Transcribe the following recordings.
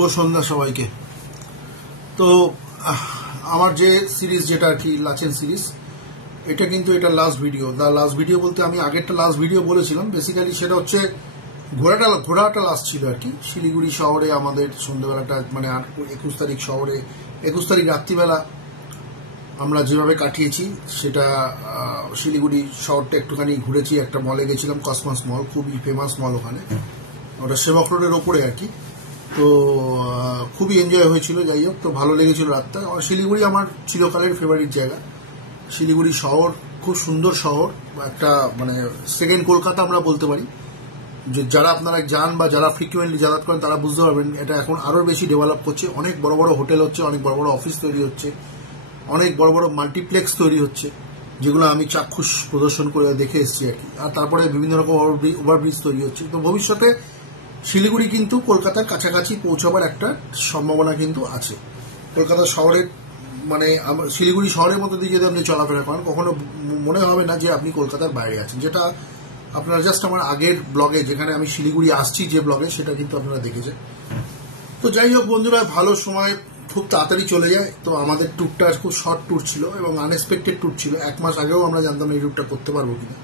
শুভ সন্ধ্যা সবাইকে। তো আমার যে সিরিজ যেটা আর কি লাচেন সিরিজ, এটা কিন্তু এটা লাস্ট ভিডিও বলতে আমি আগেরটা লাস্ট ভিডিও বলেছিলাম। বেসিক্যালি সেটা হচ্ছে ঘোড়াটা লাস্ট ছিল আর কি। শিলিগুড়ি শহরে আমাদের সন্ধ্যাবেলাটা মানে 21 তারিখ শহরে 21 তারিখ রাত্রিবেলা আমরা যেভাবে কাটিয়েছি সেটা শিলিগুড়ি শহরটা একটুখানি ঘুরেছি। একটা মলে গেছিলাম, কসমস মল, খুবই ফেমাস মল ওখানে, ওটা সেবক রোডের ওপরে আর কি। তো খুবই এনজয় হয়েছিল। যাই হোক, তো ভালো লেগেছিল রাতটা। শিলিগুড়ি আমার চিরকালের ফেভারিট জায়গা। শিলিগুড়ি শহর খুব সুন্দর শহর, একটা মানে সেকেন্ড কলকাতা আমরা বলতে পারি। যে যারা আপনারা যান বা যারা ফ্রিকুয়েন্টলি যাতায়াত করেন তারা বুঝতে পারবেন এটা এখন আরো বেশি ডেভেলপ করছে। অনেক বড় বড় হোটেল হচ্ছে, অনেক বড় বড় অফিস তৈরি হচ্ছে, অনেক বড় বড় মাল্টিপ্লেক্স তৈরি হচ্ছে, যেগুলো আমি চাক্ষুষ প্রদর্শন করে দেখে এসেছি আর কি। আর তারপরে বিভিন্ন রকম ওভারব্রিজ তৈরি হচ্ছে। তো ভবিষ্যতে শিলিগুড়ি কিন্তু কলকাতার কাছাকাছি পৌঁছাবার একটা সম্ভাবনা কিন্তু আছে। কলকাতা শহরের মানে শিলিগুড়ি শহরের মধ্যে দিয়ে যদি আপনি চলাফেরা করেন, কখনো মনে হবে না যে আপনি কলকাতার বাইরে আছেন। যেটা আপনারা জাস্ট আমার আগের ব্লগে, যেখানে আমি শিলিগুড়ি আসছি যে ব্লগে, সেটা কিন্তু আপনারা দেখেছেন। তো যাই হোক বন্ধুরা, ভালো সময় খুব তাড়াতাড়ি চলে যায়। তো আমাদের ট্যুরটা খুব শর্ট ট্যুর ছিল এবং আনএক্সপেক্টেড ট্যুর ছিল। 1 মাস আগেও আমরা জানতাম এই ট্যুরটা করতে পারবো কিনা।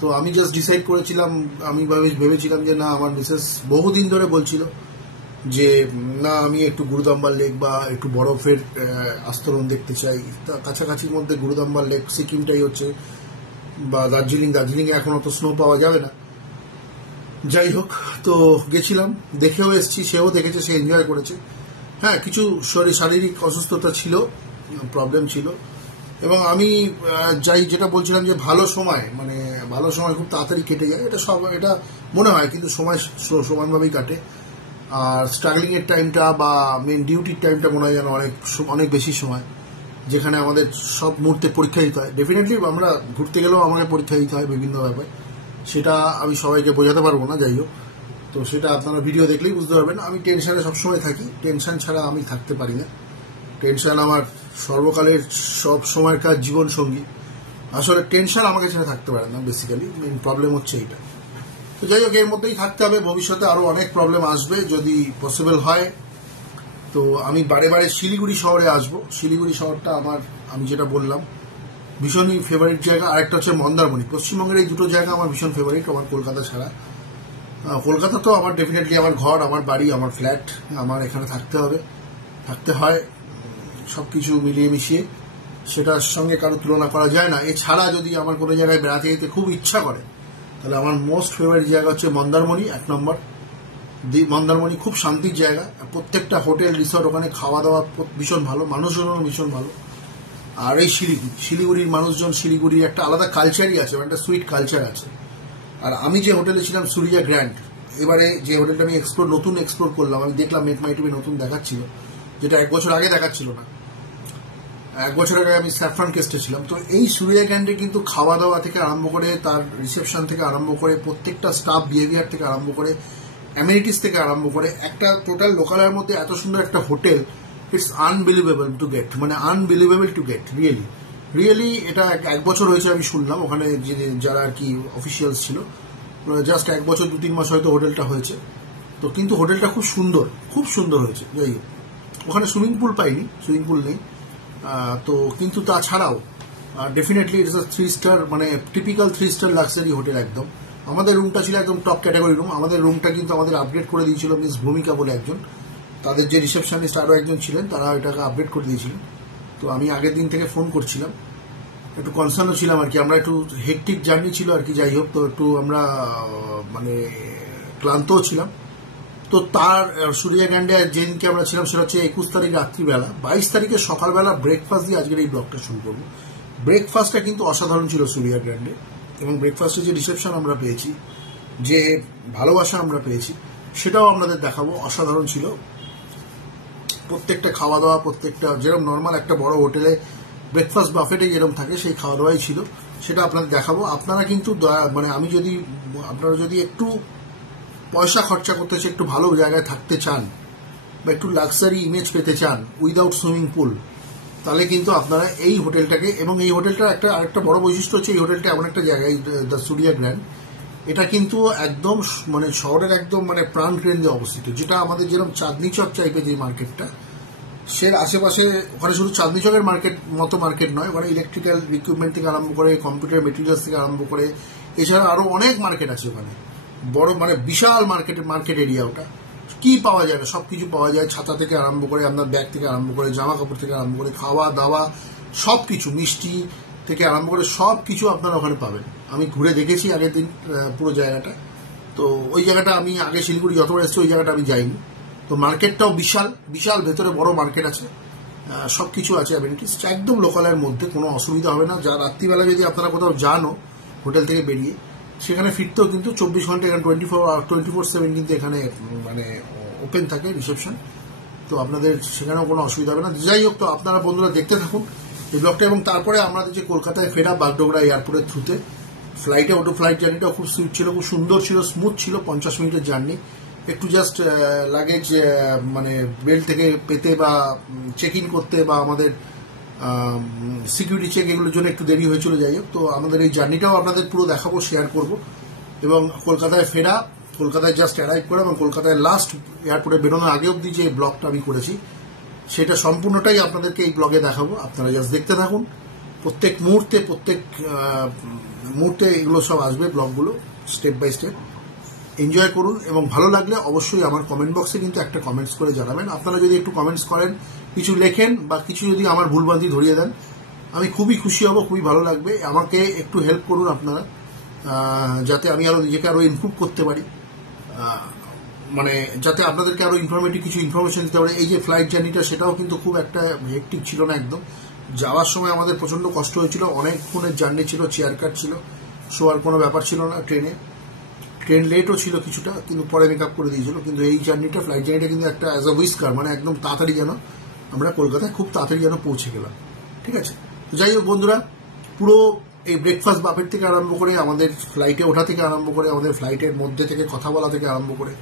তো আমি জাস্ট ডিসাইড করেছিলাম, আমি ভেবেছিলাম যে না, আমার মিসেস বহুদিন ধরে বলছিল যে না, আমি একটু গুরুদাম্বার লেক বা একটু বরফের আস্তরণ দেখতে চাই। কাছাকাছির মধ্যে গুরুদাম্বার লেক, সিকিমটাই হচ্ছে, বা দার্জিলিং এখন অত স্নো পাওয়া যাবে না। যাই হোক, তো গেছিলাম, দেখেও এসেছি, সেও দেখেছে, সে এনজয় করেছে। হ্যাঁ, কিছু শারীরিক অসুস্থতা ছিল, প্রবলেম ছিল। এবং আমি যেটা বলছিলাম যে ভালো সময় খুব তাড়াতাড়ি কেটে যায়, এটা মনে হয়, কিন্তু সময় সমানভাবেই কাটে। আর স্ট্রাগলিং এর টাইমটা বা মেন ডিউটির টাইমটা মনে হয় যেন অনেক বেশি সময়, যেখানে আমাদের সব মুহূর্তে পরীক্ষা দিতে হয়। ডেফিনেটলি আমরা ঘুরতে গেলেও আমাকে পরীক্ষা দিতে হয় বিভিন্ন ব্যাপারে, সেটা আমি সবাইকে বোঝাতে পারবো না। যাই হোক, তো সেটা আপনারা ভিডিও দেখলেই বুঝতে পারবেন। আমি টেনশনে সবসময় থাকি, টেনশন ছাড়া আমি থাকতে পারি না। টেনশন আমার সর্বকালের সব সময়কার জীবন সঙ্গী। আসলে টেনশন আমাকে ছেড়ে থাকতে পারে না, বেসিক্যালি মেন প্রবলেম হচ্ছে এইটা। তো যাই হোক, এর মধ্যেই থাকতে হবে। ভবিষ্যতে আরো অনেক প্রবলেম আসবে যদি পসিবল হয়। তো আমি বারে বারে শিলিগুড়ি শহরে আসবো। শিলিগুড়ি শহরটা আমার, আমি যেটা বললাম, ভীষণই ফেভারিট জায়গা। আরেকটা হচ্ছে মন্দারমণি। পশ্চিমবঙ্গের এই দুটো জায়গা আমার ভীষণ ফেভারিট, আমার কলকাতা ছাড়া। কলকাতা তো আমার ডেফিনেটলি আমার ঘর, আমার বাড়ি, আমার ফ্ল্যাট, আমার এখানে থাকতে হয় সবকিছু মিলিয়ে মিশিয়ে। সেটার সঙ্গে কারো তুলনা করা যায় না। এছাড়া যদি আমার কোনো জায়গায় বেড়াতে যেতে খুব ইচ্ছা করে, তাহলে আমার মোস্ট ফেভারিট জায়গা হচ্ছে মন্দারমণি, 1 নম্বর। মন্দারমণি খুব শান্তির জায়গা। প্রত্যেকটা হোটেল, রিসর্ট, ওখানে খাওয়া দাওয়া ভীষণ ভালো, মানুষজনও ভীষণ ভালো। আর এই শিলিগুড়ির মানুষজন, শিলিগুড়ির একটা আলাদা কালচারই আছে, একটা সুইট কালচার আছে। আর আমি যে হোটেলে ছিলাম, সুরিয়া গ্র্যান্ড, এবারে যে হোটেলটা আমি নতুন এক্সপ্লোর করলাম, আমি দেখলাম মেক মাই টিভি নতুন দেখাচ্ছিল, যেটা 1 বছর আগে দেখাচ্ছিল না। 1 বছর আগে আমি স্যাফরান কেস্টে ছিলাম। তো এই সুরিয়া গ্র্যান্ডে কিন্তু খাওয়া দাওয়া থেকে আরম্ভ করে, তার রিসেপশন থেকে আরম্ভ করে, প্রত্যেকটা স্টাফ বিহেভিয়ার থেকে আরম্ভ করে, অ্যামিনিটিস থেকে আরম্ভ করে, একটা টোটাল লোকালয়ের মধ্যে এত সুন্দর একটা hotel, it's unbelievable to get, really. এটা 1 বছর হয়েছে আমি শুনলাম, ওখানে যারা আর কি অফিসিয়ালস ছিল, জাস্ট 1 বছর 2-3 মাস হয়তো হোটেলটা হয়েছে। তো কিন্তু হোটেলটা খুব সুন্দর হয়েছে। যাই হোক, ওখানে সুইমিং পুল পাইনি, সুইমিং পুল নেই। তো কিন্তু তাছাড়াও ডেফিনেটলি ইটস 3 স্টার, মানে টিপিক্যাল 3 স্টার লাক্সারি হোটেল একদম। আমাদের রুমটা ছিল একদম টপ ক্যাটাগরি রুম। আমাদের রুমটা কিন্তু আমাদের আপগ্রেড করে দিয়েছিল মিস ভূমিকা বলে একজন, তাদের যে রিসেপশনিস্ট আরও একজন ছিলেন, তারা এটাকে আপগ্রেড করে দিয়েছিলেন। তো আমি আগের দিন থেকে ফোন করছিলাম, একটু কনসার্নও ছিলাম আর কি। আমরা একটু হেকটিক জার্নি ছিল আর কি। যাই হোক, তো একটু আমরা মানে ক্লান্তও ছিলাম। তো তার সুরিয়া গ্র্যান্ডে যেদিনকে আমরা ছিলাম, সেটা হচ্ছে 21 তারিখ রাত্রিবেলা। 22 তারিখে সকালবেলা ব্রেকফাস্ট দিয়ে আজকের এই ব্লগটা শুরু করবো। ব্রেকফাস্টটা কিন্তু অসাধারণ ছিল সুরিয়া গ্র্যান্ডে, এবং ব্রেকফাস্টে যে রিসেপশন আমরা পেয়েছি, যে ভালোবাসা আমরা পেয়েছি, সেটাও আপনাদের দেখাবো। অসাধারণ ছিল প্রত্যেকটা খাওয়া দাওয়া, প্রত্যেকটা যেরকম নর্মাল একটা বড় হোটেলে ব্রেকফাস্ট বাফেটে যেরকম থাকে, সেই খাওয়া দাওয়াই ছিল। সেটা আপনাদের দেখাবো। আপনারা কিন্তু মানে আপনারা যদি একটু পয়সা খরচা করতে চান, একটু ভালো জায়গায় থাকতে চান, বা একটু লাক্সারি ইমেজ পেতে চান উইদাউট সুইমিং পুল, তাহলে কিন্তু আপনারা এই হোটেলটাকে, এবং এই হোটেলটার আরেকটা বড় বৈশিষ্ট্য হচ্ছে, এই হোটেলটা এমন একটা জায়গায়, দ্য সুরিয়া গ্র্যান্ড, এটা কিন্তু একদম মানে শহরের একদম মানে প্রাণ কেন্দ্রে অবস্থিত, যেটা আমাদের যেরকম চাঁদনি চক টাইপের যে মার্কেটটা, সে আশেপাশে ওখানে শুধু চাঁদনি চকের মার্কেট মতো মার্কেট নয়, ওখানে ইলেকট্রিক্যাল ইকুইপমেন্ট থেকে আরম্ভ করে কম্পিউটার মেটেরিয়ালস থেকে আরম্ভ করে এছাড়া আরো অনেক মার্কেট আছে ওখানে, বড় মানে বিশাল মার্কেট এরিয়া। ওটা কি পাওয়া যায় না, সবকিছু পাওয়া যায়, ছাতা থেকে আরম্ভ করে আপনার ব্যাগ থেকে আরম্ভ করে জামা কাপড় থেকে আরম্ভ করে খাওয়া দাওয়া সবকিছু, মিষ্টি থেকে আরম্ভ করে সবকিছু আপনারা ওখানে পাবেন। আমি ঘুরে দেখেছি আগের দিন পুরো জায়গাটা, তো ওই জায়গাটা আমি আগে শিলিগুড়ি যতবার এসেছি ওই জায়গাটা আমি যাইনি। তো মার্কেটটাও বিশাল বিশাল, ভেতরে বড় মার্কেট আছে, সবকিছু আছে অ্যামেনিটিস, একদম লোকালের মধ্যে, কোনো অসুবিধা হবে না। যা রাত্রিবেলা যদি আপনারা কোথাও যানও হোটেল থেকে বেরিয়ে, সেখানে ফিরতেও কিন্তু 24 ঘন্টা, এখানে 24/7 কিন্তু এখানে মানে ওপেন থাকে রিসেপশন, তো আপনাদের সেখানেও কোনো অসুবিধা হবে না। যাই হোক, তো আপনারা বন্ধুরা দেখতে থাকুন এই ব্লগটা, এবং তারপরে আমাদের যে কলকাতায় ফেরা বাগডোগরা এয়ারপোর্টের থ্রুতে ফ্লাইটে ওটো, ফ্লাইট জার্নিটাও খুব সুইট ছিল, খুব সুন্দর ছিল, স্মুথ ছিল। 50 মিনিটের জার্নি, একটু জাস্ট লাগেজ মানে বেল্ট থেকে পেতে বা চেক ইন করতে বা আমাদের সিকিউরিটি চেক এগুলোর জন্য একটু দেরি হয়েছিল। যাই হোক, তো আমাদের এই জার্নিটাও আপনাদের পুরো দেখাবো, শেয়ার করব, এবং কলকাতায় ফেরা, কলকাতায় জাস্ট অ্যারাইভ করা এবং কলকাতায় লাস্ট এয়ারপোর্টে বেরোনোর আগে অবধি যে ব্লগটা আমি করেছি সেটা সম্পূর্ণটাই আপনাদেরকে এই ব্লগে দেখাবো। আপনারা জাস্ট দেখতে থাকুন, প্রত্যেক মুহূর্তে এগুলো সব আসবে, ব্লগগুলো স্টেপ বাই স্টেপ এনজয় করুন। এবং ভালো লাগলে অবশ্যই আমার কমেন্ট বক্সে কিন্তু একটা কমেন্টস করে জানাবেন। আপনারা যদি একটু কমেন্টস করেন, কিছু লেখেন বা কিছু যদি আমার ভুলভ্রান্তি ধরিয়ে দেন, আমি খুবই খুশি হব, খুবই ভালো লাগবে। আমাকে একটু হেল্প করুন আপনারা, যাতে আমি আরো নিজেকে আরো ইমপ্রুভ করতে পারি, মানে যাতে আপনাদেরকে আরো ইনফরমেটিভ কিছু ইনফরমেশন দিতে পারে। এই যে ফ্লাইট জার্নিটা, সেটাও কিন্তু খুব একটা হেক্টিক ছিল না একদম। যাওয়ার সময় আমাদের প্রচন্ড কষ্ট হয়েছিল, অনেকক্ষণের জার্নি ছিল, চেয়ার কাট ছিল, শোয়ার কোনো ব্যাপার ছিল না। ট্রেন লেটও ছিল কিছুটা, কিন্তু পরে মেকআপ করে দিয়েছিল। কিন্তু এই জার্নিটা, ফ্লাইট জার্নিটা কিন্তু একটা অ্যাজ আ হুইস্কার, মানে একদম তাড়াতাড়ি যেন আমরা কলকাতায় খুব তাড়াতাড়ি যেন পৌঁছে গেলাম। ঠিক আছে, তো যাই হোক বন্ধুরা, পুরো এই ব্রেকফাস্ট বাফেট থেকে আরম্ভ করে, আমাদের ফ্লাইটে ওঠা থেকে আরম্ভ করে, আমাদের ফ্লাইটের মধ্যে থেকে কথা বলা থেকে আরম্ভ করে,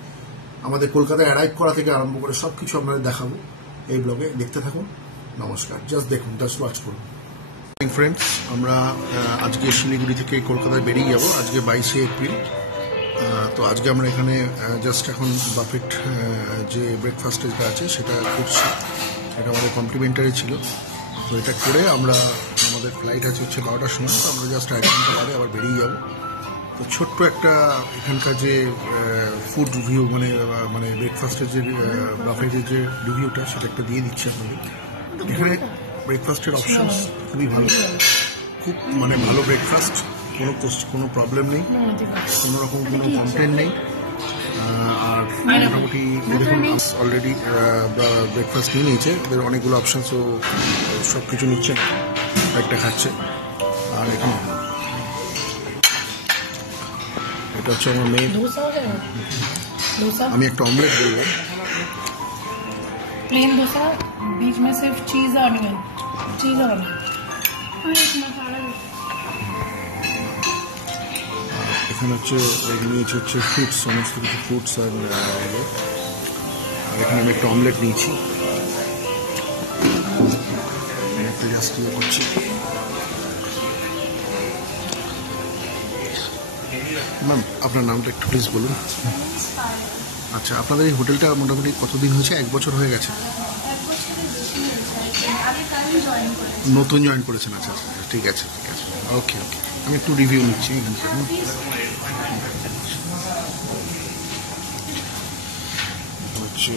আমাদের কলকাতায় অ্যারাইভ করা থেকে আরম্ভ করে সবকিছু আপনাদের দেখাবো এই ব্লগে। দেখতে থাকুন। নমস্কার, জাস্ট দেখুন, জাস্ট ওয়াচ করুন। ফ্রেন্ডস, আমরা আজকে শিলিগুড়ি থেকে কলকাতায় বেরিয়ে যাব আজকে 22শে এপ্রিল। তো আজকে আমরা এখানে জাস্ট এখন বাফেট যে ব্রেকফাস্টটা আছে সেটা করছি, এটা আমাদের কমপ্লিমেন্টারি ছিল। তো এটা করে আমরা, আমাদের ফ্লাইট আছে হচ্ছে 12টার সময়, তো আমরা জাস্ট 1 ঘন্টা পরে আবার বেরিয়ে যাব। তো ছোট্ট একটা এখানকার যে ফুড রিভিউ, মানে ব্রেকফাস্টের যে বাফেটের যে রিভিউটা, সেটা একটা দিয়ে দিচ্ছি আপনাদের। এখানে ব্রেকফাস্টের অপশনস খুবই ভালো, খুব মানে ভালো ব্রেকফাস্ট, কোনো প্রবলেম নেই, কোনো রকম কোনো কমপ্লেন নেই। আর মোটামুটি দেখুন, অলরেডি ব্রেকফাস্ট নিয়ে নিয়েছে, ওদের অনেকগুলো অপশনস, ও সব কিছু নিচ্ছে, একটা খাচ্ছে। আর এখন এটা হচ্ছে আমার মেয়ে, আমি একটা অমলেট বলবো, प्लेन डोसा, बीच में सिर्फ चीज और ऑनियन, चीज और ऑनियन, मसाला। এখানে হচ্ছে নিয়েছি হচ্ছে ফ্রুটস, সমস্ত কিছু ফ্রুটস। আর এখানে আমি একটা অমলেট নিয়েছি, জাস্ট করছি। ম্যাম, আপনার নামটা একটু প্লিজ বলুন। আচ্ছা, আপনাদের এই হোটেলটা মোটামুটি কতদিন হয়েছে? 1 বছর হয়ে গেছে? নতুন জয়েন করেছেন? আচ্ছা আচ্ছা, ঠিক আছে ঠিক আছে, ওকে ওকে। আমি একটু রিভিউ নিচ্ছি হচ্ছে।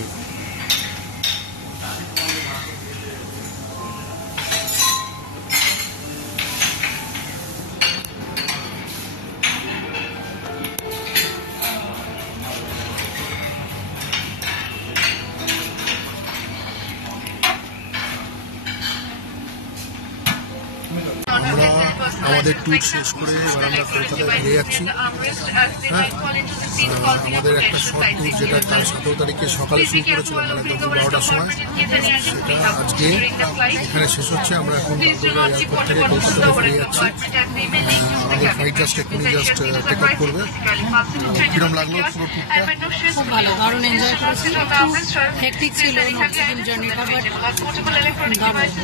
আমরা আমাদের ট্যুর শেষ করে এবার আমরা কলকাতায় ফিরে যাচ্ছি। হ্যাঁ, আমাদের একটা শর্ট ট্যুর, যেটা তার 17 তারিখে সকালে শুরু করেছিলাম, মানে দুপুর 12টার সময়, সেটা আজকে এখানে শেষ হচ্ছে। আমরা এখন এয়ারপোর্ট থেকে কলকাতায় ফিরে যাচ্ছি। আমাদের ফ্লাইট জাস্ট এক্ষুনি জাস্ট টেক অফ করবে। কিরম লাগলো পুরো ট্রিপটা? খুব ভালো, দারুণ এনজয় করেছি। হেক্টিক ছিল নর্থ ইন্ডিয়ান জার্নিটা, বাট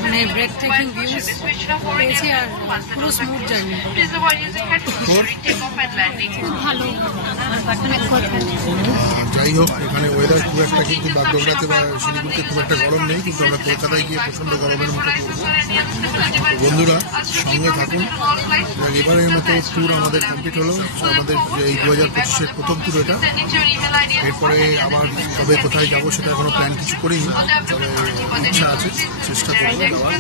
মানে ব্রেক টেকিং ভিউজ পেয়েছি আর পুরো স্মুথ জার্নি। খুব ভালো। যাই হোক, এখানে ওয়েদার খুব একটা কিন্তু বাগডোগরাতে বা শিলিগুড়িতে খুব একটা গরম নেই, কিন্তু আমরা কলকাতায় গিয়ে প্রচণ্ড গরমের মুখে পড়বো। বন্ধুরা সঙ্গে থাকুন। এবারে মতো ট্যুর আমাদের কমপ্লিট হলো। আমাদের এই 2025-এর প্রথম ট্যুর এটা। এরপরে আবার কবে কোথায় যাবো সেটা এখনো প্ল্যান কিছু করিনি, তবে ইচ্ছা আছে, চেষ্টা করবো যাওয়ার।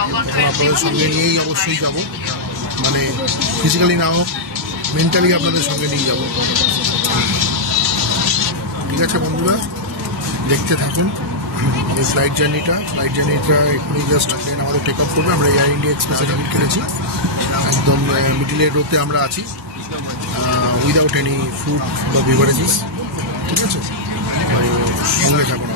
এখন আপনাদের সঙ্গে নিয়েই অবশ্যই যাব, মানে ফিজিক্যালি না হোক মেন্টালি আপনাদের সঙ্গে নিয়ে যাব। ঠিক আছে বন্ধুরা, দেখতে থাকুন এই ফ্লাইট জার্নিটা এক্ষুনি জাস্ট ট্রেন আমাদের টেক অফ করবে। আমরা এয়ার ইন্ডিয়া এক্সপ্রেসে টিকিট কেটেছি, একদম মিডিলের রোতে আমরা আছি, উইদাউট এনি ফুড বা বিভারেজেস। ঠিক আছে, সঙ্গে থাকুন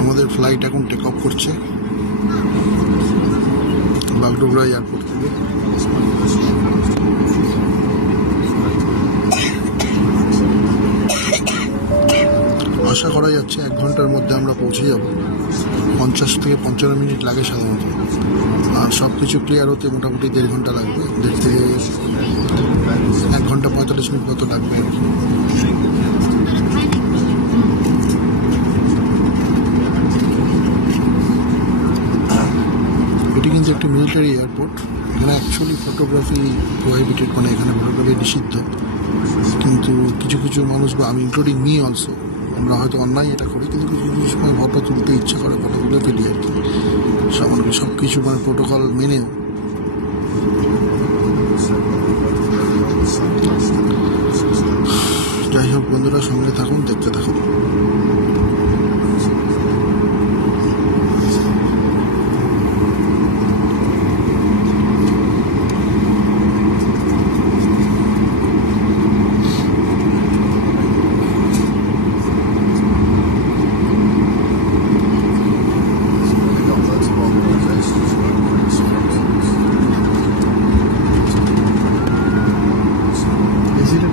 আমাদের। ফ্লাইট এখন টেক অফ করছে বাগডোগরা এয়ারপোর্ট থেকে। আশা করা যাচ্ছে 1 ঘন্টার মধ্যে আমরা পৌঁছে যাব। 50 থেকে 55 মিনিট লাগে সাধারণত, আর সব কিছু ক্লিয়ার হতে মোটামুটি 1.5 ঘন্টা লাগবে। 1.5 থেকে 1 ঘন্টা 45 মিনিট মতো লাগবে। এটি কিন্তু একটি মিলিটারি এয়ারপোর্ট। এখানে অ্যাকচুয়ালি ফটোগ্রাফি প্রোহিবিটেড, মানে এখানে ফটোগ্রাফি নিষিদ্ধ, কিন্তু কিছু কিছু মানুষ, বা আমি ইনক্লুডিং মি অলসো, আমরা হয়তো অন্যায় এটা করি, কিন্তু কিছু কিছু সময় ফটো তুলতে ইচ্ছে করে, ফটোগুলো তুলি আর কি। সব কিছু মানে প্রোটোকল মেনে। যাই হোক বন্ধুরা, সঙ্গে থাকুন, দেখতে থাকুন। Is it a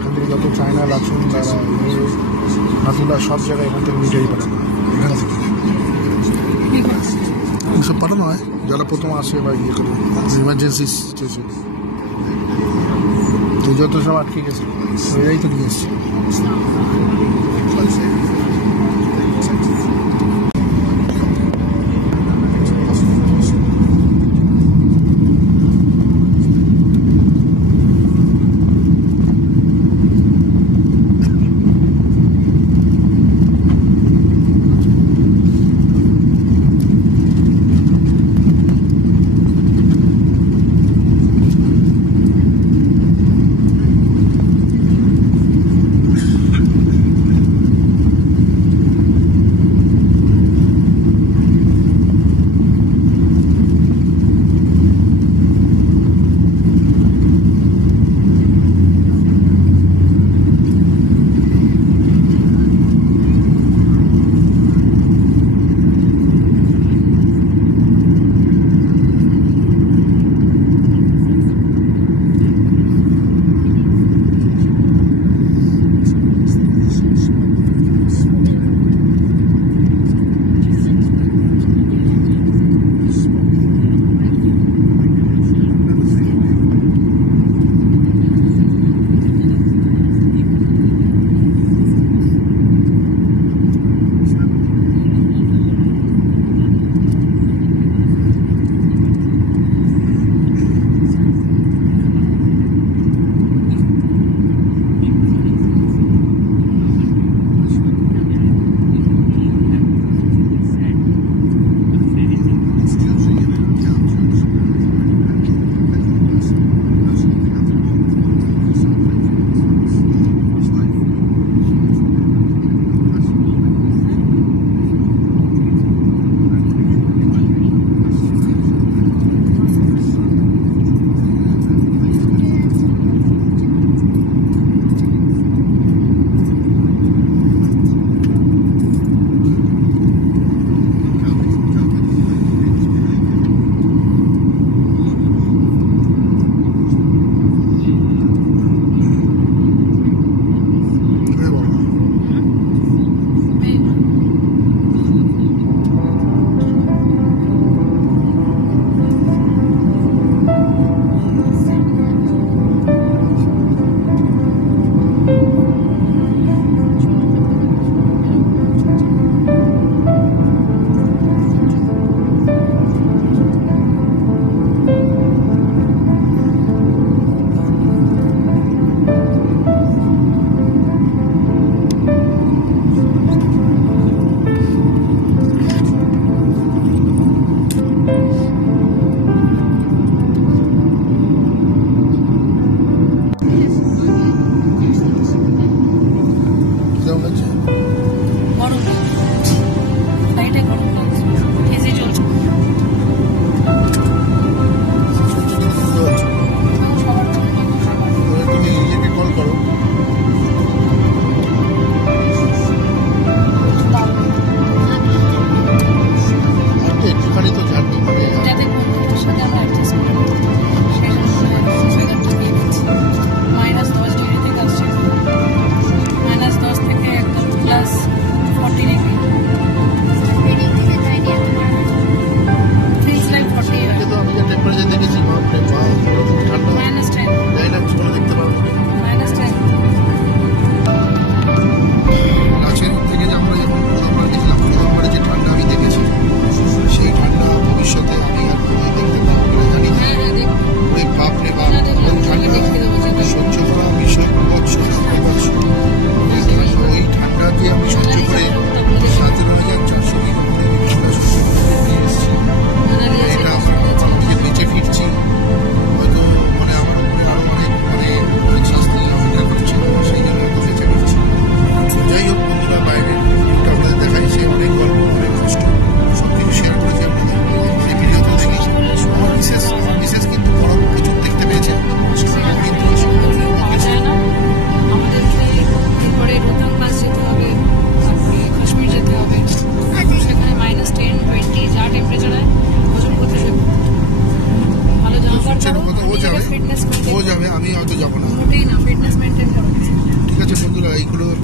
এখান থেকে যত চায়না লাচুন নাতুলা সব জায়গায় এখান থেকে মিটাই পাঠানো হয় এখান থেকে এইসব পাঠানো হয় যারা প্রথম আসে বা ইয়ে করে ইমার্জেন্সি সিচুয়েশন তো যত সব আটকে গেছে ওইটাই তো নিয়ে এসছে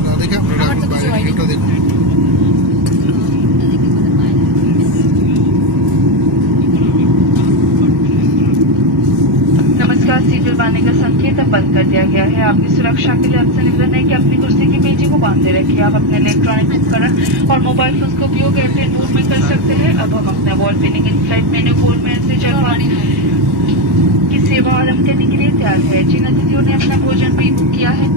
না দেখে আপনারা এখন বাইরের ভিউটা দেখুন। नमस्कार, सीट दबाने का संकेत अब बंद कर दिया गया है। आपकी सुरक्षा के लिए आपसे निवेदन है कि अपनी कुर्सी की पेटी को बांधे रखिए। आप अपने इलेक्ट्रॉनिक उपकरण और मोबाइल फोन का उपयोग एयरप्लेन मोड में कर सकते हैं। अब हम अपना wall pinning in flight menu board में से जलवानी की सेवा आरम्भ करने के लिए तैयार है। जिन अतिथियों ने अपना भोजन प्री बुक किया है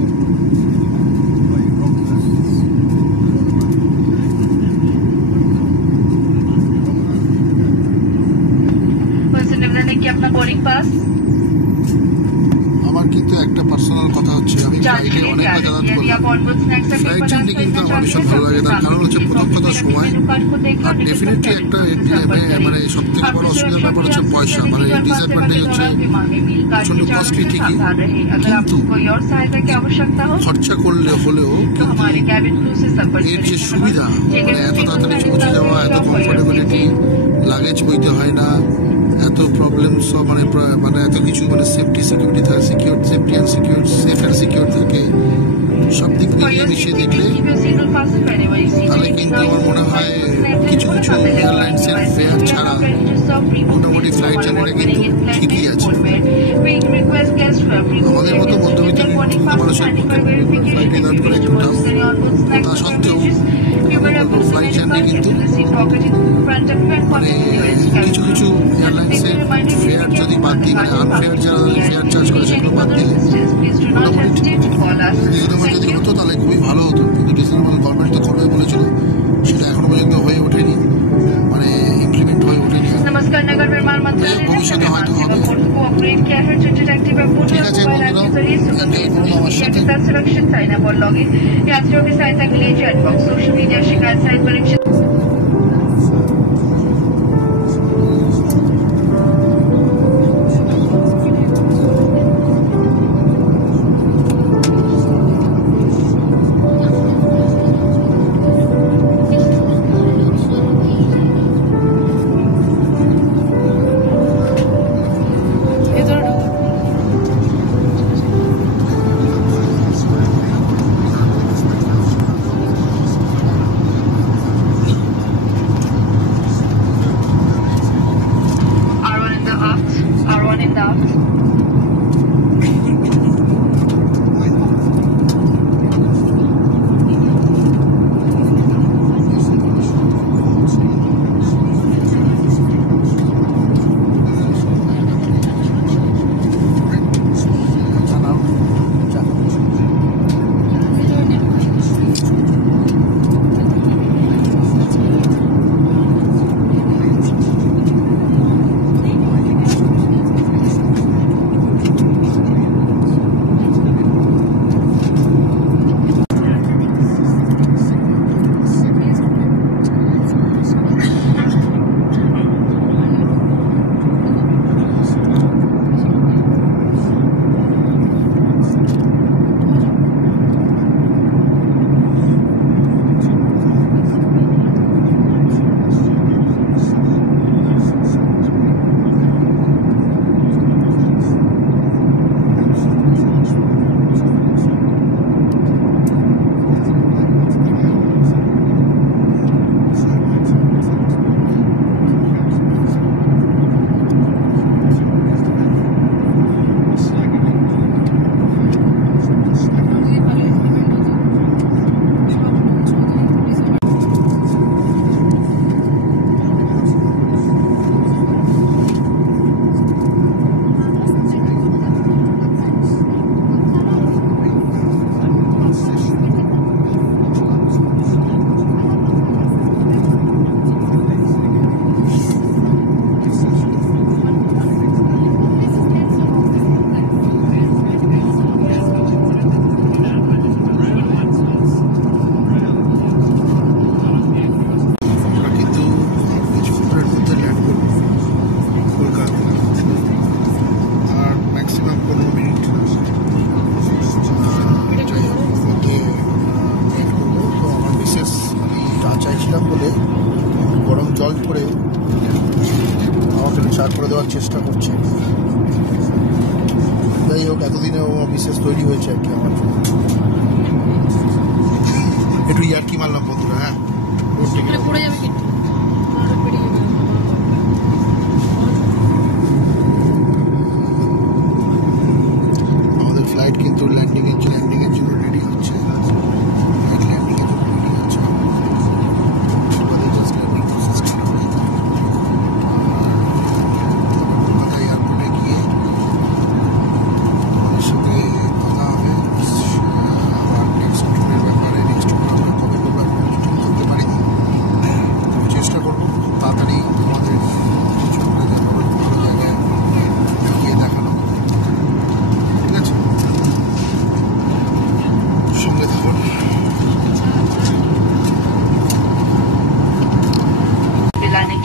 उनसे निवेदन है कि अपना बोर्डिंग पास আমার কিন্তু একটা পার্সোনাল কথা হচ্ছে, আমি ফ্লাইটে অনেকবার যাতায়াত করলাম। ফ্লাইট জার্নি কিন্তু আমার ভীষণ ভালো লাগে। তার কারণ হচ্ছে প্রথম কথা সময়, আর ডেফিনেটলি একটা মানে সব থেকে বড় অসুবিধার ব্যাপার হচ্ছে পয়সা। মানে ডিসঅ্যাডভান্টেজ হচ্ছে প্রচন্ড কস্টলি ঠিকই, কিন্তু খরচা করলে হলেও কিন্তু এর যে সুবিধা, মানে এত তাড়াতাড়ি পৌঁছে যাওয়া, এত কমফোর্টেবিলিটি, লাগেজ বইতে হয় না, এত প্রবলেম মানে মানে এত কিছু, মানে সিকিউরিটি থাকে, safety and secure, safe and secure থাকে, সব দিক মিলিয়ে মিশিয়ে দেখলে তাহলে কিন্তু আমার মনে হয় কিছু কিছু এয়ারলাইন্সের ফেয়ার ছাড়া মোটামুটি ফ্লাইট জার্নিটা কিন্তু ঠিকই আছে। আমাদের মতো মধ্যবিত্ত মানুষের পক্ষে ফ্লাইটে যাতায়াত করে একটু টাফ, তা সত্ত্বেও ফ্লাইট জার্নি কিন্তু মানে কিছু কিছু এয়ারলাইন্সের ফেয়ার যদি বাদ দিই, মানে আনফেয়ার যারা ফেয়ার চার্জ করে সেগুলো বাদ দিলে মোটামুটি যদি হতো তাহলে খুবই ভালো হতো। কিন্তু রিজনেবল গভর্নমেন্ট তো করবে বলেছিল, সেটা এখনো পর্যন্ত হয়ে ওঠেনি, মানে ইমপ্লিমেন্ট হয়ে ওঠেনি। नमस्कार, नगर निर्माण मंत्रालय ने अपग्रेड किया है। जो डिटेक्टिव एयरपोर्ट के साथ सुरक्षित साइन अप और लॉगिन यात्रियों की सहायता के लिए चैट बॉक्स, सोशल मीडिया शिकायत site Parikshit R1 in the aft. জল করে আমাকে চা করে দেওয়ার চেষ্টা করছে। যাই হোক, এতদিনে ও বিশেষ তৈরি হয়েছে আর কি আমার। একটু ইয়ার্কি মারলাম বন্ধুরা। হ্যাঁ, পড়ে যাবে কিন্তু বেরিয়ে যাবে। আমাদের ফ্লাইট কিন্তু ল্যান্ডিং এর জন্য রেডি হচ্ছে।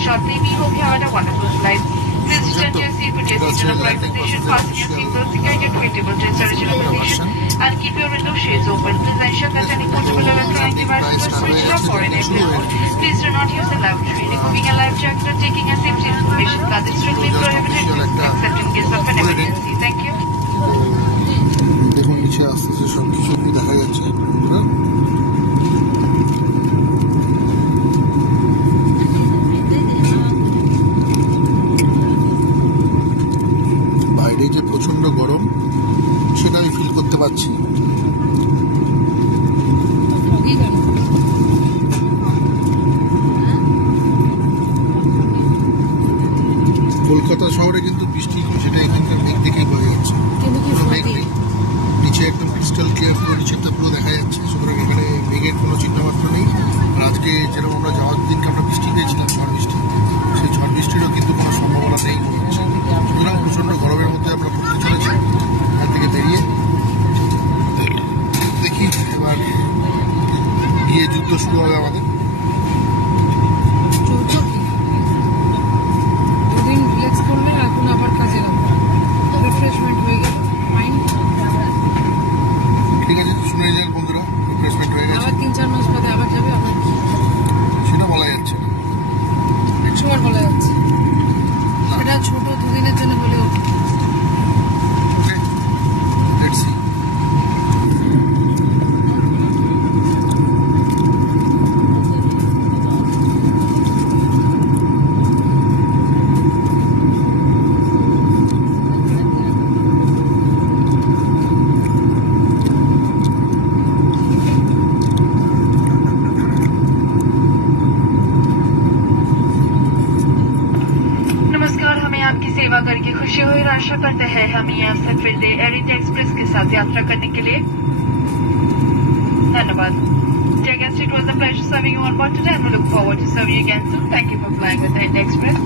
Shortly, we hope you had a wonderful flight. Please return to your seat with your seat in a private position, fasten your seatbelt, secure your tray table to its original position, and keep your window shades open. Please ensure that any portable electronic devices are switched off or in airplane mode. Please do not use a lavatory. Removing a life jacket or taking a safety information card is strictly prohibited except in case of an emergency. Thank you. দেখুন নিচে আস্তে আস্তে সবকিছু দেখা যাচ্ছে। বাইরে যে প্রচন্ড গরম সেটা আমি ফিল করতে পারছি। কলকাতা শহরে কিন্তু বৃষ্টি, সেটা এখানকার মেঘ দেখেই বোঝা যাচ্ছে। কোনো মেঘ নেই, নিচে একদম ক্রিস্টাল ক্লিয়ার, পুরো নিচেরটা পুরো দেখা যাচ্ছে। সুতরাং এখানে মেঘের কোনো চিহ্নমাত্র নেই। আর আজকে যেরকম আমরা যাওয়ার দিনকে আমরা বৃষ্টি পেয়েছিলাম, ঝড় বৃষ্টি, সেই ঝড় বৃষ্টিরও কিন্তু কোনো সম্ভাবনা নেই মনে হচ্ছে। সুতরাং প্রচন্ড গরমের মধ্যে আমরা ঘুরতে চলেছি। এখান থেকে বেরিয়ে দেখি এবার গিয়ে যুদ্ধ শুরু হবে আমাদের। দুদিন রিল্যাক্স করলে এখন আবার কাজে লাগবে, রিফ্রেশমেন্ট হয়ে গেল মাইন্ড। ঠিক আছে, শুনে যান বন্ধুরা, রিফ্রেশমেন্ট হয়ে গেছে। আবার 3-4 মাস বাদে আবার যাবে, আবার সেটা বলা যাচ্ছে না, একসময় বলা যাচ্ছে। সেটা ছোট দুদিনের জন্য হলেও ওকে, লেটস সি। नमस्कार, हमें आपकी सेवा करके खुशी हुई और आशा करते हैं हम ये अवसर फिर दे एयर इंडिया एक्सप्रेस के साथ यात्रा करने के लिए। धन्यवाद। Dear guests, it was a pleasure serving you on board today and we look forward to serving you again soon. Thank you for flying with the India Express.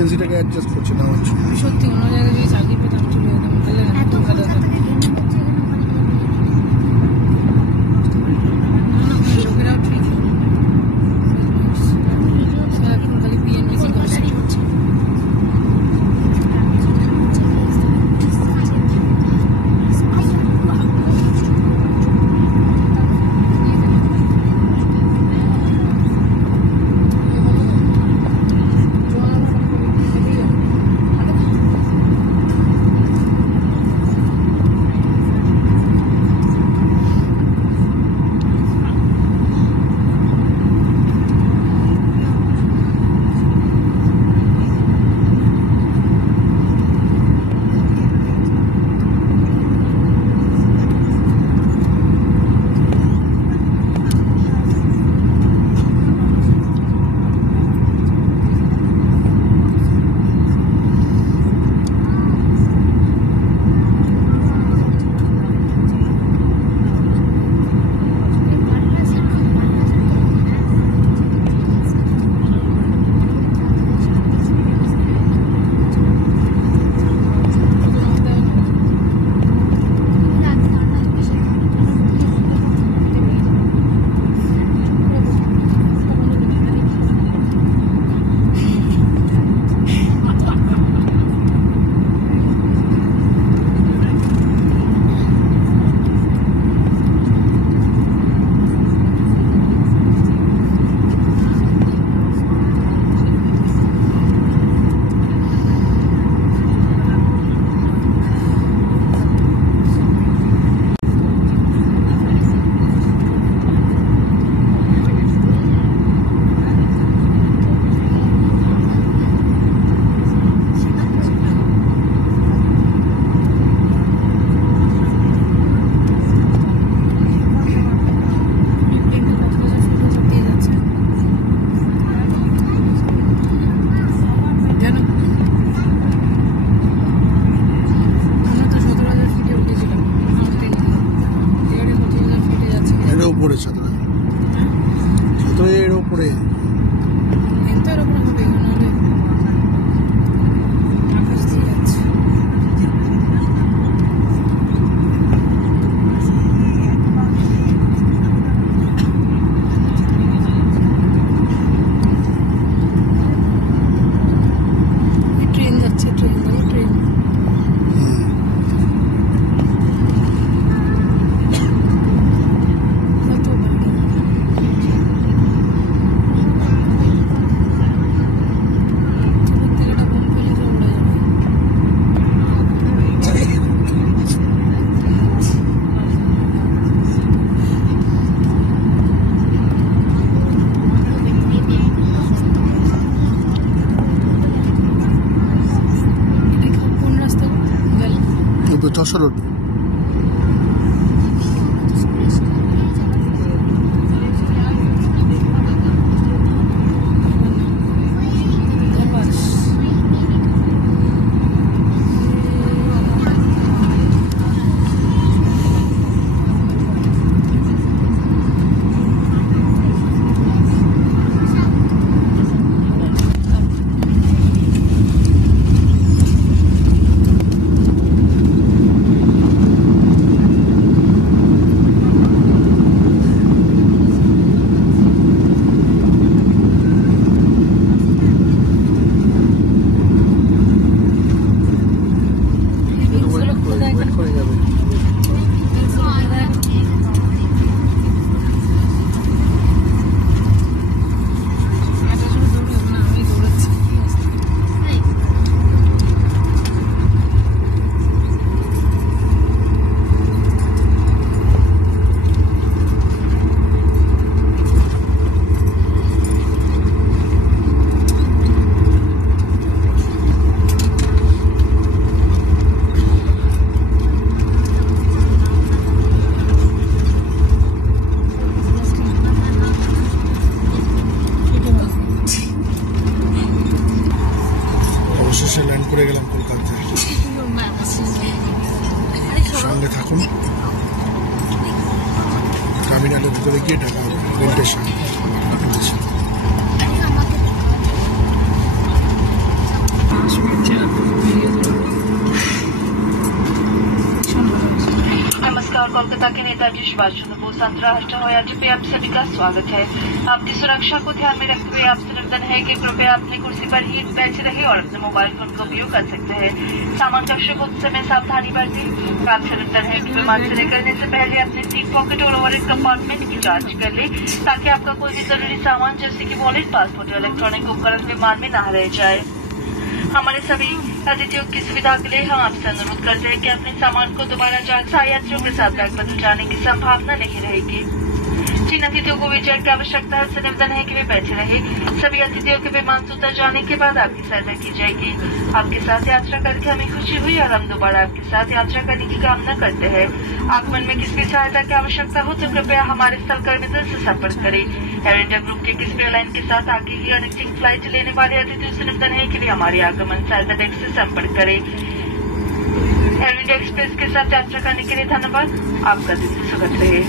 ফ্রিকোয়েন্সিটাকে adjust করছে না আমার জন্য। সত্যি অন্য জায়গায় যদি চাকরি পেতাম চলে যেতাম, তাহলে ভালো হতো। লোকেরাও ঠিক এখন খালি পিএনবিসি কোর্সই করছে। উপরে ছাত্রের উপরে ট্রেন যাচ্ছে, ট্রেন ট্রেন যশোর রোড। অবশেষে ল্যান্ড করে গেলাম কলকাতায়। সঙ্গে থাকুন, টার্মিনালের ভিতরে গিয়ে ঢাকা রেল স্টেশন। नेताजी सुभाष चंद्र बोस अंतर्राष्ट्रीय हवाई अड्डे पे आप सभी का स्वागत है। आपकी सुरक्षा को ध्यान में रखते हुए आपसे निवेदन है कि कृपया अपनी कुर्सी पर ही बैठे रहे और अपने मोबाइल फोन का उपयोग कर सकते हैं। सामान का उपयोग होते समय सावधानी बरतें। आपसे निवेदन है कि विमान से निकलने से पहले अपने सीट पॉकेट और ओवरहेड कंपार्टमेंट की जांच कर ले, ताकि आपका कोई भी जरूरी सामान जैसे कि वॉलेट, पासपोर्ट या इलेक्ट्रॉनिक उपकरण विमान में न रह जाए। हमारे सभी अतिथियों की सुविधा के लिए हम आपसे अनुरोध करते हैं कि अपने सामान को दोबारा जांच यात्रियों के साथ बैग बदल जाने की संभावना नहीं रहेगी। जिन अतिथियों को व्हीलचेयर की आवश्यकता है उनसे निवेदन है कि वे बैठे रहे। सभी अतिथियों के विमान से उतर जाने के बाद आपकी सहायता की जाएगी। आपके साथ यात्रा करके हमें खुशी हुई और हम दोबारा आपके साथ यात्रा करने की कामना करते हैं। आगमन में किसी भी सहायता की आवश्यकता हो तो कृपया हमारे स्थल कर्मचारी से संपर्क करें। एयर इंडिया ग्रुप के किसी भी एयरलाइन के साथ आगे की कनेक्टिंग फ्लाइट लेने वाले अतिथियों से निवेदन है कि वे हमारे आगमन सहायता डेस्क से संपर्क करें। एयर इंडिया एक्सप्रेस के साथ यात्रा करने के लिए धन्यवाद। आपका दिन से स्वागत रहे।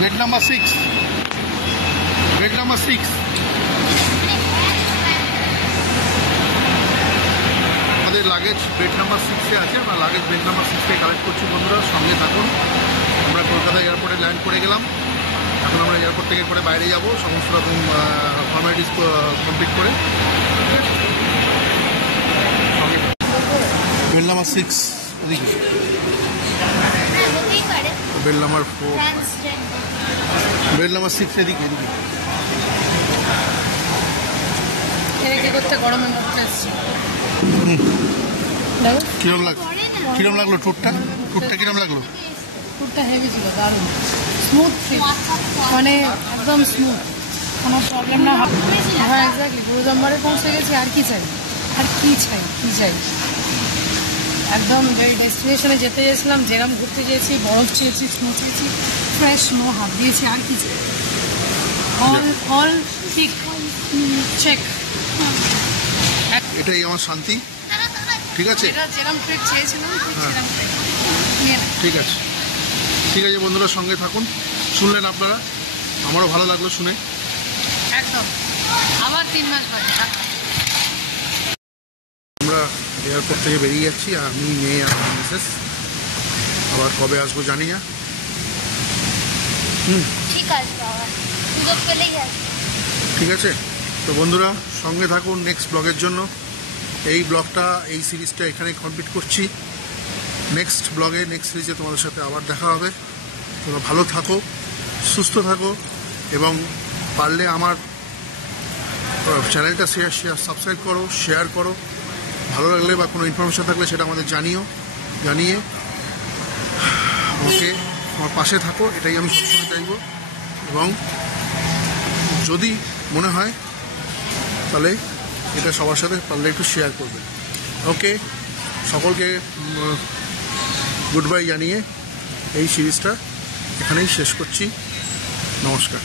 Bed number 6, bed number 6। আমাদের লাগেজ বেড নাম্বার 6-এ আছে। আমরা লাগেজ বেড নাম্বার 6 কালেক্ট করছি। বন্ধুরা সঙ্গে থাকুন। আমরা কলকাতা এয়ারপোর্টে ল্যান্ড করে গেলাম। এখন আমরা এয়ারপোর্ট থেকে করে বাইরে যাব সমস্ত রকম ফর্মালিটিস কমপ্লিট করে। বেড নাম্বার 6 এদিকে, বেড নাম্বার 4, বেড নাম্বার 6 এদিকে এদিকে। করতে গরমের মধ্যে এসছি। কিরম লাগলো? কিরম লাগলো ট্যুরটা? ট্যুরটা কিরম লাগলো? ট্যুরটা হেভি ছিল, দারুণ স্মুথ ছিল, মানে একদম স্মুথ, কোনো প্রবলেম না। হ্যাঁ এক্স্যাক্টলি, গুরুদম্বারে পৌঁছে গেছি। আর কি চাই, আর কি চাই, কি চাই? একদম যে ডেস্টিনেশনে যেতে চেয়েছিলাম, যেরকম ঘুরতে চেয়েছি, বরফ চেয়েছি, স্নো চেয়েছি, ফ্রেশ স্নো হাত দিয়েছি। আর কি চাই? অল ঠিক, চেক। এটাই আমার শান্তি। ঠিক আছে, যেরকম ট্রিপ চেয়েছিলাম ঠিক আছে, ঠিক আছে। বন্ধুরা সঙ্গে থাকুন। শুনলেন আপনারা, আমারও ভালো লাগলো শুনে। একদম আবার 3 মাস বাদে আমরা এয়ারপোর্ট থেকে বেরিয়ে যাচ্ছি। আমি, মেয়ে আর মিসেস। আবার কবে আসবো জানি না। ঠিক আছে বাবা, সুযোগ পেলেই আসবো। ঠিক আছে, তো বন্ধুরা সঙ্গে থাকুন নেক্সট ব্লগের জন্য। এই ব্লগটা, এই সিরিজটা এখানে কমপ্লিট করছি। নেক্সট ব্লগে, নেক্সট সিরিজে তোমাদের সাথে আবার দেখা হবে। তোমরা ভালো থাকো, সুস্থ থাকো এবং পারলে আমার চ্যানেলটা সাবস্ক্রাইব করো, শেয়ার করো। ভালো লাগলে বা কোনো ইনফরমেশন থাকলে সেটা আমাদের জানিয়ে আমাকে আমার পাশে থাকো। এটাই আমি সবসময় চাইবো। এবং যদি মনে হয় তাহলে এটা সবার সাথে পারলে একটু শেয়ার করবেন। ওকে, সকলকে গুড বাই জানিয়ে এই সিরিজটা এখানেই শেষ করছি। নমস্কার।